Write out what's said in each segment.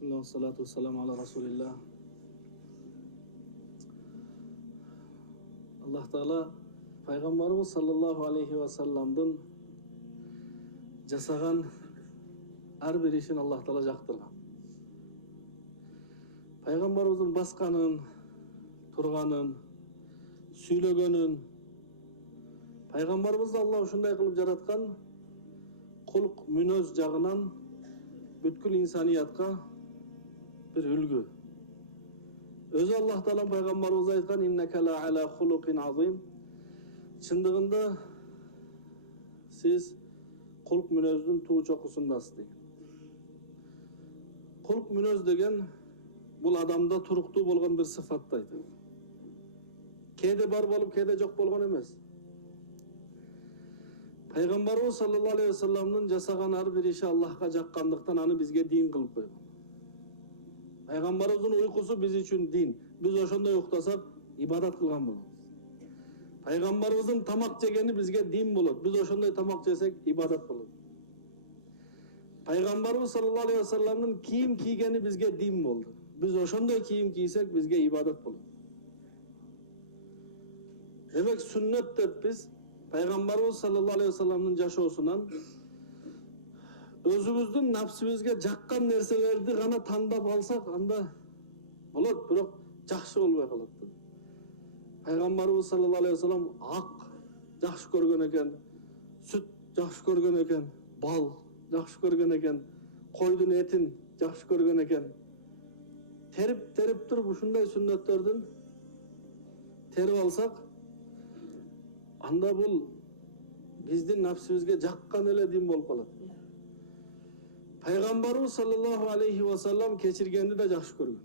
Bismillah, salatu wassalamu ala Rasulillah. Allah Taala Peygamberimiz sallallahu aleyhi ve sellem'den jasagan her bir işin Allah Taala jaktırgan. Peygamberimizin baskanın, turganın, süylөгөнүн Peygamberimiz Allah ушундай кылып жараткан кулк мүнөз жагынан бүткүл инсаниятка bir үлгү. Өзү Аллах Таала Peygamberimiz айткан иннека ла ала хулукин азим. Чындыгында сиз кулк мүнөздүн туу чокусундасыз деген. Кулк мүнөз деген бул адамда туруктуу болгон бир сыфатты айтат. Кээде бар болуп, кээде жок болгон эмес. Peygamberimiz sallallahu aleyhi ve sellem'nin жасаган ар бир иши Аллахка жаккандыктан аны бизге дин кылып койгон. Peygamberimizin уйкусу биз үчүн дин. Биз ошондой уктасак, ибадат кылган болобуз. Peygamberimizin тамак жегени бизге дин болот. Биз ошондой тамак жесек, ибадат болот. Peygamberimiz sallallahu aleyhi ve sellem'nin кийим кийгени бизге дин болду. Биз ошондой кийим кийсек, бизге ибадат болот. Demek sünnet деп биз Peygamberimiz sallallahu aleyhi ve sellem'nin жашоосунан өзүбүздүн напсыбызга жаккан нерселерди гана тандап алсак, анда болот, бирок жакшы болбой калат. Peygamberimiz sallallahu aleyhi ve sellem ак жакшы көргөн экен, сүт жакшы көргөн экен, бал жакшы көргөн экен, койдун этин жакшы көргөн экен. Терип туруп ушундай сүннөттөрдүн терип алсак, анда бул биздин напсыбызга жаккан эле дин болуп калат. Peygamberimiz sallallahu aleyhi ve sellem keçirгенди да жакшы көргөн.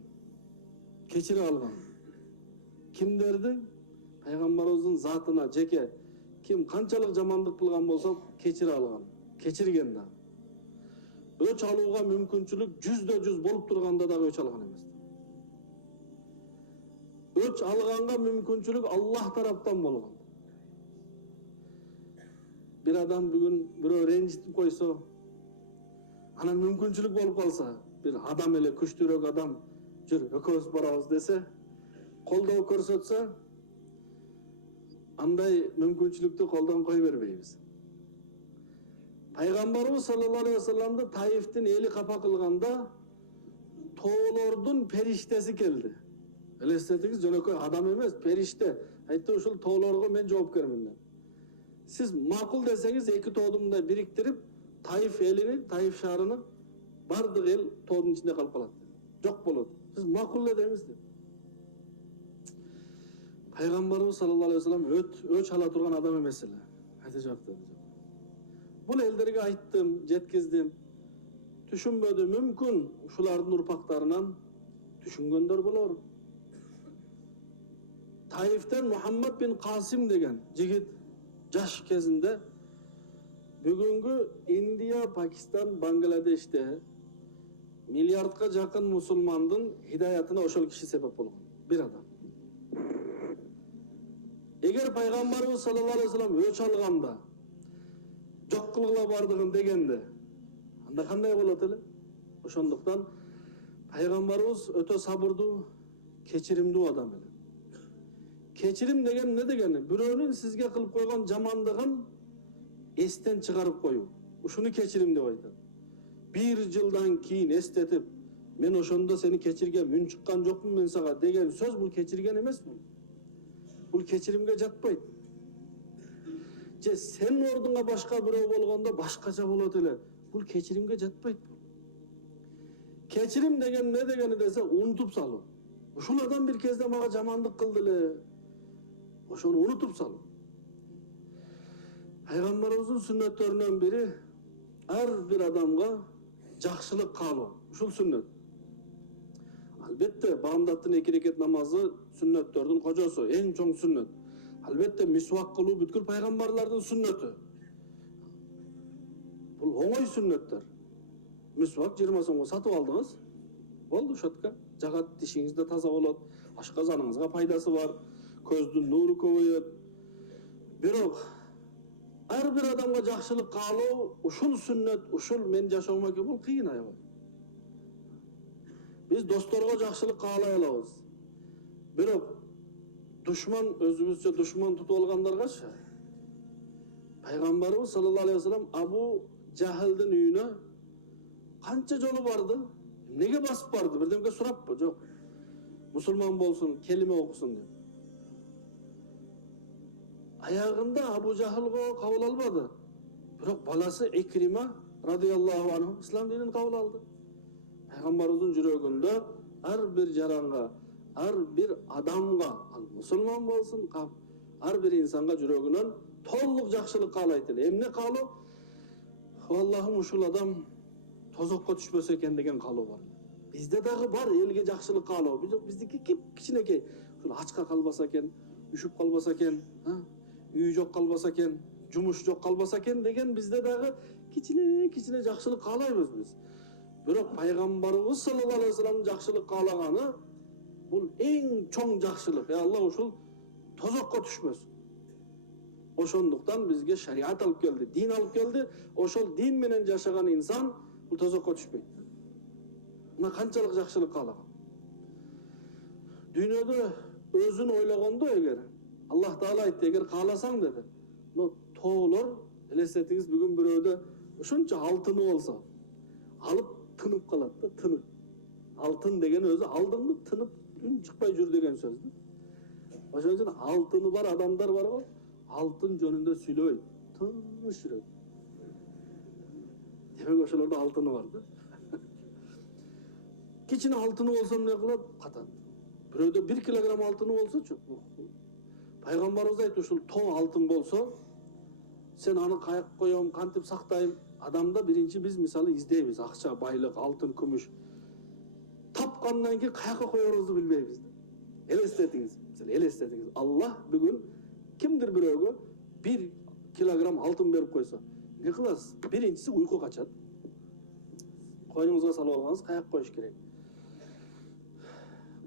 Keçire алган. Кимдерди? Peygamberimizin затына, жеке ким канчалык жамандык кылган болсо, keçire алган. Keçирген да. Өч алууга мүмкүнчүлүк 100% болуп турганда да өч алган эмес. Өч алганга мүмкүнчүлүк Аллах тараптан болгон. Bir adam bugün biri rencitip koysa, ana mümkünçülük bolup kalsa, bir adam ele күчтүүрөөк adam, jür ökөөбүз барабыз dese, колдоо көрсөтсө, андай мүмкүнчүлүктү колдон кой бербейбиз. Peygamberimiz sallallahu aleyhi ve sellem'de Taif'tin eli kapa kılganda, toğlordun periştesi geldi. Elestetiğiz jönökөй adam emez, perişte. Aytты ушул тоолорго мен жоопкермин. Siz makul deseniz iki toğdum da biriktirip Taif elini, Taif şahrını bardık el toğdun içinde kalıp kaladı. Çok boladı. Siz makul edemiz de. Peygamberimiz sallallahu aleyhi ve sellem öç hala turgan adam emesile. Aytacak dedi. Bul ellerine ayttım, jetkizdim. Düşünmödü mümkün uşulardın urpaklarından düşüngöndör bolor. Taif'ten Muhammed bin Qasim degen jigit жаш кезинде бүгүнгү Индия, Пакистан, Бангладеште миллиардка жакын мусулмандын хидаятына ошол киши себеп болгон. Bir адам. Эгер Пайгамбарыбыз саллаллаху алейхи ва саллям өч алганда, жок кылгыла бардыгын дегенде, анда кандай болот эле? Ошондуктан Пайгамбарыбыз өтө сабырдуу, кечиримдүү адам эле. Keçirim degen ne degeni? Biröөнүн sizge kılıp koygan jamandыгын esten çıkarıp koyuu. Uşunu keçirim dep aytат. Bir жылдан кийин эстетип, men ошондо seni keçirgen, mün чыккан жокмун men сага деген söz bul keçirgen emes mi? Bul keçirimge жатпайт. Же sen ордуңа башка бирөө болгондо башкача болот эле. Bul keçirimge жатпайт. Keçirim degen ne degeni dese унутуп салуу. Ушул адам bir кезде мага жамандык кылды эле. Ошону унутуп салуу. Peygamberimizin sünnetlerinden biri her bir adamga жакшылык каалоо. Ушул sünnet. Albatta bağımdattın 2 rekat namazı sünnetlerden kocası, en çoğun sünnet. Albatta misvak kılуу бүткүл peygamberlerden sünneti. Bul oңой sünnetler. Misvak 20 so'mga satып алдыңыз. Болду шотка. Жагат тишиңиз да таза болот. Ашказаныңызга пайдасы бар. Көздүн нуру көбөйөт. Бирок ар бир адамга жакшылык каалоо, ушул сүннет, ушул мен жашоомаке бул кыйын аябай. Biz dostlarga жақшылық каалай алабыз. Бирок душман өзүбүзчө душман тутуп алгандаргачы Пайгамбарыбыз саллаллаху алейхи вассалам Абу Жахылдын үйүнө канча жолу барды? Неге басып барды? Бирдемге сураппы? Жок. Мусулман болсун, келиме окусун деп. Аягында Абу Жахылга кабыл албады. Бирок баласы Икрима радиаллаху анху ислам динин кабыл алды. Пайгамбарыбыздын жүрөгүндө ар бир жаранга, ар бир адамга, ал мусулман болсун, ар бир инсанга жүрөгүнөн толук жакшылык каалайт эле. Эмне каалоо? Аллахым ушул адам тозокко түшпөсө экен деген каалоо бар. Бизде дагы бар элге жакшылык каалоо. Биздики кичинекей. Ушул ачка калбаса экен, үшүп калбаса экен, үй жок калбаса экен, жумуш жок калбаса экен деген бизде дагы кичине жакшылык каалайбыз биз. Бирок Пайгамбарыбыз саллаллаху алейхи вассаламдын жакшылык каалаганы бул эң чоң жакшылык. Алла ушул тозокко түшмөсүн. Ошондуктан бизге шариат алып келди, дин алып келди. Ошол дин менен жашаган инсан бул тозокко түшпөйт. Мына канчалык жакшылык каалаган. Дүйнөдө өзүн ойлогондо эгер Аллах Таала айтты, эгер кааласаң деди. Но тоолор элестетиңиз бүгүн бирөөдө ушунча алтыны болсо, алып тынып калат да, тынып. Алтын деген өзү алдыңды тынып үн чыкпай жүр деген сөз да. Ошон үчүн алтыны бар адамдар бар го, алтын жөнүндө сүйлөбөйт, тыныч жүрөт. Демек ошолордо алтыны бар да. Кичине алтыны болсо эмне кылат? Катат. Бирөөдө 1 килограмм алтыны болсочу. Пайгамбарыбыз айтты, ушул тоо алтын болсо, сен аны каяк коем, кантип сактайм? Адамда биринчи биз мисалы издейбиз, акча, байлык, алтын, күмүш. Тапкандан кийин каяка коерубузду билбейбиз. Элестетиңиз, элестетиңиз. Аллах бүгүн кимдир бирөөгө 1 килограмм алтын берип койсо, не кыласыз? Биринчиси уйку качат. Койнуңузга салып алганыңыз каяк коюш керек?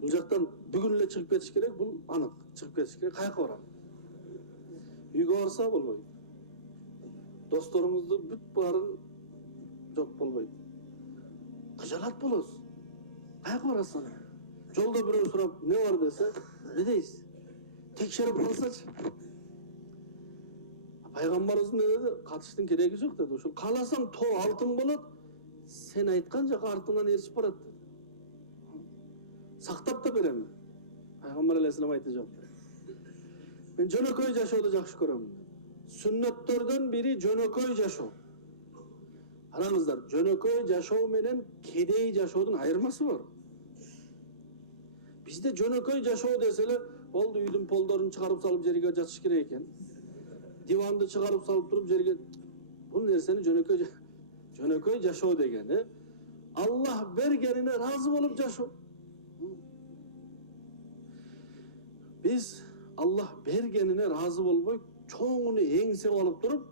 Бул жактан бүгүн эле чыгып кетиш керек, бул анык. Чыгып кетиш керек, каяка барам? Үйгө барса болбойт. Досторуңузду бүт баарын жок болбойт. Кыжалат болосуз. Каяка барасың? Жолдо бирөө сурап, не бар десе, не дейсиз? Текшерип калсачы. Пайгамбарыбыз не деди? Катыштын кереги жок деди. Ошол кааласаң тоо алтын болот, сен айткан жака артыңан ээрчип барат деди. Сактап да берем. Пайгамбар алейхисалам айтты жок. Мен жөнөкөй жашоодо жакшы көрөм. Сүннөттөрдөн бири жөнөкөй жашоо. Караңыздар, жөнөкөй жашоо менен кедей жашоодун айырмасы бар. Бизде жөнөкөй жашоо деселе, болду үйдүн полдорун чыгарып салып жерге жатыш керек экен. Диванды чыгарып салып туруп жерге, бул нерсени жөнөкөй жашоо дегени Аллах бергенине разы болуп жашоо. Biz Allah bергенине разы болбой, чоңуну эңсеп алып туруп,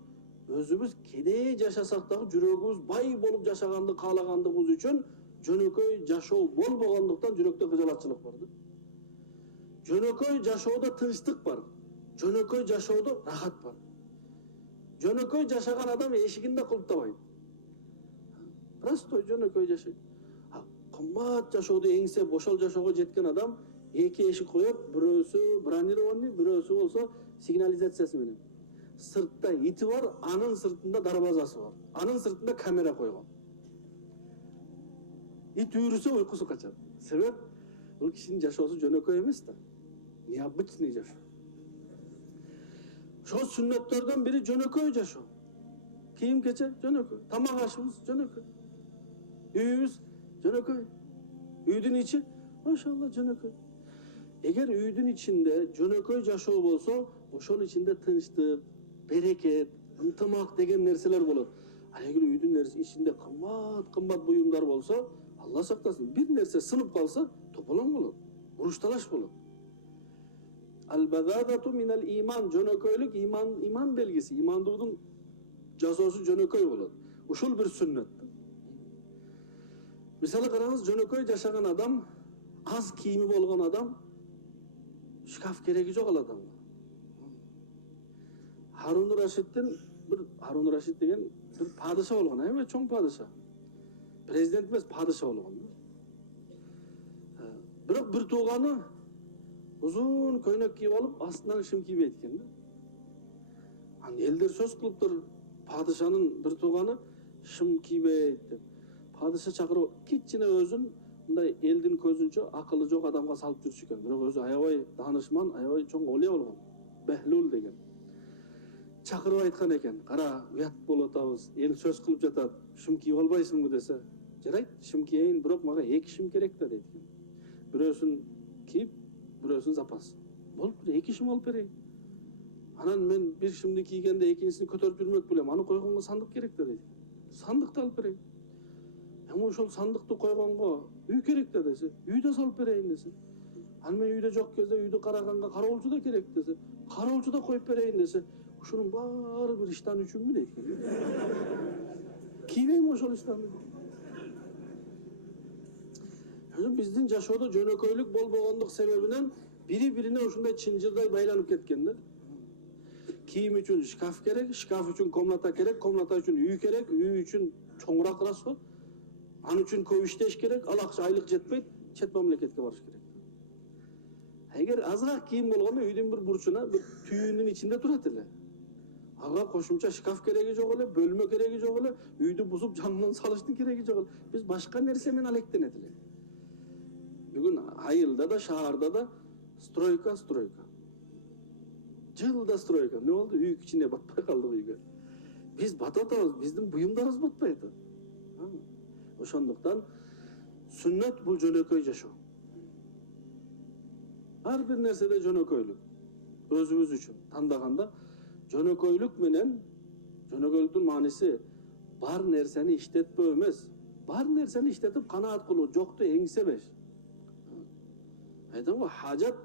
өзүбүз кедей жашасак дагы жүрөгүбүз бай болуп жашаганды каалагандыгыбыз үчүн жөнөкөй жашоо болбогондуктан жүрөктө кыжалатчылык бар да. Жөнөкөй жашоодо тынчтык бар. Жөнөкөй жашоодо рахат бар. Жөнөкөй жашаган адам эшигин да кулптабайт. Простой жөнөкөй жашайт. Кымбат жашоодо эңсеп, ошол жашоого жеткен адам эки эшик коёт, бирөөсү бронированный, бирөөсү болсо сигнализациясы менен. Сыртта ити бар, анын сыртында дарбазасы бар. Анын сыртында камера койгон. Ит үйрүсө уйкусу качат. Себеп бул кишинин жашоосу жөнөкөй эмес да. Необычный жашоо. Ошол сүннөттөрдөн бири жөнөкөй жашоо. Кийим кече жөнөкөй, тамак ашыбыз жөнөкөй. Үйүбүз жөнөкөй. Үйдүн ичи машалла жөнөкөй. Эгер үйдүн ичинде жөнөкөй жашоо болсо, ошонун ичинде тынчтык, берекет, ынтымак деген нерселер болот. А эгер үйдүн ичинде кымбат буюмдар болсо, Алла сактасын, бир нерсе сынып калса, тополоң болот, уруш талаш болот. Ал-бададату минал иман, жөнөкөйлүк иман белгиси, имандуудун жасоосу жөнөкөй болот. Ушул бир сүннөт. Мисалы караңыз, жөнөкөй жашаган адам, аз кийими болгон адам, шкаф кереги жок ал адамга. Харун Рашид деген bir padişah болгон, эме чоң падыша. Президент эмес, падыша болгон. Бирок бир тууганы uzun көйнөк кийип алып, астынан шым кийбейт экен да. Аны элдер сөз кылыптыр, падышанын бир тууганы шым кийбейт деп. Падыша чакырып, кичине өзүн мындай элдин көзүнчө акылы жок адамга салып жүрчү экен. Бирок өзү аябай даанышман, аябай чоң олия болгон. Бехлул деген. Чакырып айткан экен. Кара, уят болуп атабыз. Эл сөз кылып жатат. Шым кийип албайсыңбы десе, жарайт, шым кийейин, бирок мага 2 шым керек да дейт экен. Бирөөсүн кийип, бирөөсүн запас. Болуптур, 2 шым алып берейин. Анан мен бир шымды кийгенде экинчисин көтөрүп жүрмөк белем. Аны койгонго сандык керек да дейт. Сандыкты алып берейин. Эми ошол сандыкты койгонго үй керек да десе, үйдө салып берейин десе. Аны мен үйдө жок кезде үйдү караганга кароолчу да керек десе, кароолчу да коюп берейин десе, ушунун баары бир иштан үчүнбү дейт. Кийбейм ошол иштанды. Биздин жашоодо жөнөкөйлүк болбогондук себебинен бири-бирине ушундай чынжырдай байланып кеткен да. Кийим үчүн шкаф керек, шкаф үчүн комната керек, комната үчүн үй керек, үй үчүн чоңураак расход. Аны үчүн көп иштеш керек, ал акча айлык жетпейт, чет мамлекетке барыш керек. Эгер азыраак кийим болгондо үйдүн бир бурчуна, бир түйүнүн ичинде турат эле. Ага кошумча шкаф кереги жок эле, бөлмө кереги жок эле, үйдү бузуп жаңынан салыштын кереги жок эле. Биз башка нерсе менен алектенет элек. Бүгүн айылда да, шаарда да стройка. Жылда стройка. Не болду? Үй ичине батпай калдык үйгө. Биз батып атабыз, биздин буюмдарыбыз батпай атат. Ошондуктан сүннөт бул жөнөкөй жашоо. Ар бир нерседе жөнөкөйлүк. Өзүбүз үчүн тандаганда жөнөкөйлүк менен жөнөкөйлүктүн мааниси бар нерсени иштетпөө эмес. Бар нерсени иштетип канаат кылуу, жокту эңсебеш. Айтам го, хажат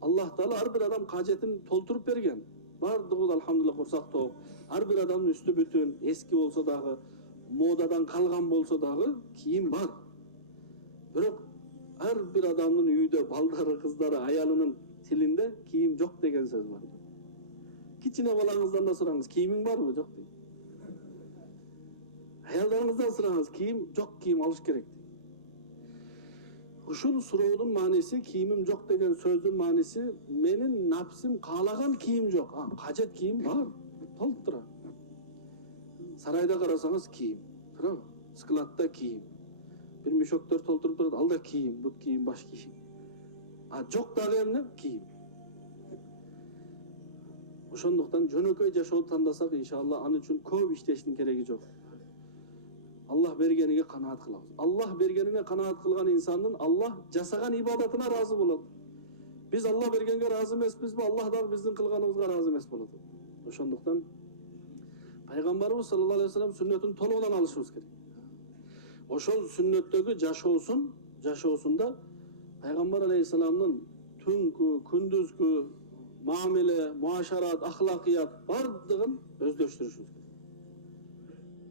Аллах Таала ар бир адам кажетін толтуруп берген. Бардыгы алхамдулилlah курсак тоок. Ар бир адамдын үстү бүтүн, эски болсо дагы, модадан калган болсо дагы кийим бар. Бирок ар бир адамдын үйдө балдары, кыздары, аялынын тилинде кийим жок деген сөз бар. Кичине балаңыздан да сураңыз, кийимиң барбы? Жок дейт. Аялдарыңыздан сураңыз, кийим жок, кийим алыш керек. Ушул суроодун мааниси, кийимим жок деген сөздүн мааниси, менин напсим каалаган кийим жок. Кажет кийим бар, толуп турат. Сарайда карасаңыз кийим, туурабы? Складда кийим. Бир мешоктор толтуруп турат, ал да кийим, бут кийим, баш кийим. Жок дагы эмне? Кийим. Ошондуктан жөнөкөй жашооду тандасак, иншалла, аны үчүн көп иштештин кереги жок. Аллах бергениге канаат кылабыз. Аллах бергенине канаат кылган инсандын Аллах жасаган ибадатына разы болот. Биз Аллах бергенге разы эмеспизби? Аллах дагы биздин кылганыбызга разы эмес болот. Ошондуктан пайгамбарыбыз саллаллаху алейхи вассалам сүннөтүн толугунан алышыбыз керек. Ошол сүннөттөгү жашоосунда пайгамбар алейхисаламдын түнкү, күндүзгү мамиле, муашарат, ахлакыят бардыгын өздөштүрүшүбүз керек.